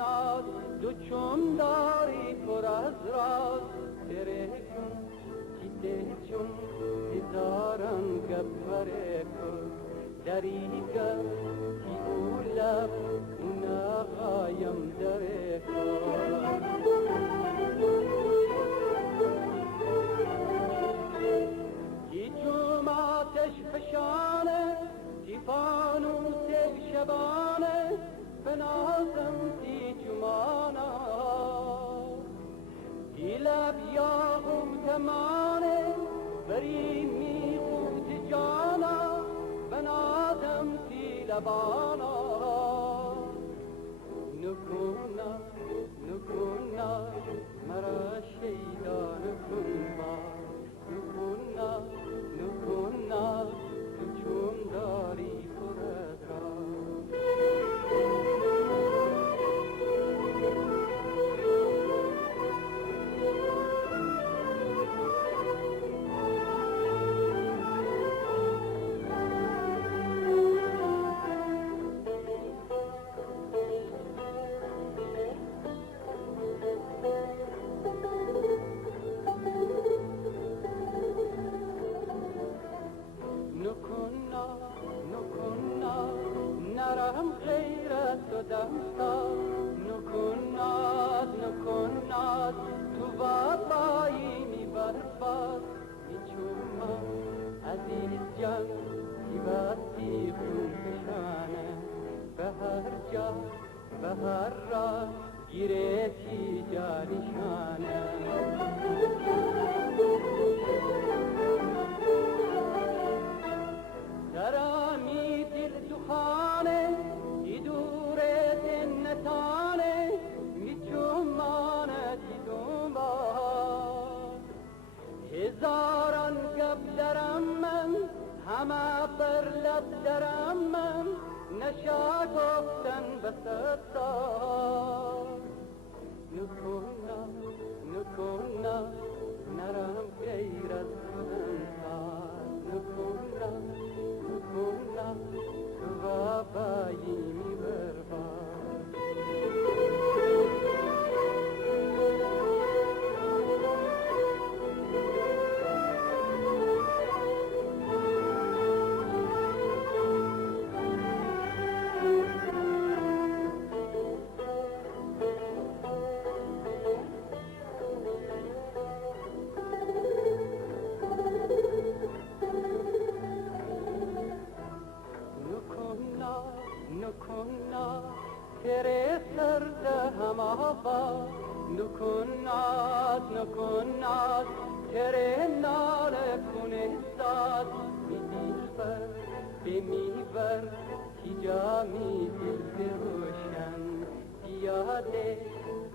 نکند دو چون داری پر از راز تره کن کیته چون هزاران گفره کن دریگه کی او لب نقایم دره کن کی چوم آتش فشانه کی فانوس شبانه بنازم تی چمانا کی لب یاغم تمانه بری میخوت جانا بنازم تی لبانا نکونا نکونا مرا شیدا نکن نکونا نکونا تو چون داری پرد را نرم غیرت و دستا نکناد نکناد تو وفایی می برباد میچوما عزیز جان کی وقتی خون کشانه به هر جا به هر راه گیره تی جانشانه درامی دل دخانه ای دوره دنتانه میچومانه تی دنبال هزاران گب درم من همه بر لب درم من نشا گفتن بسد سال نکونا نکونا نرم غیر از خودم سال نکونا نکونا تو وابایی می برباد نکنا تیره سرد هم آبا نکناد نکناد تیره نال کنه ساد میبر بمیبر کی جا می دل روشن پیاده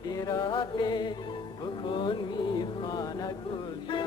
دراده بکن می خانه گلشن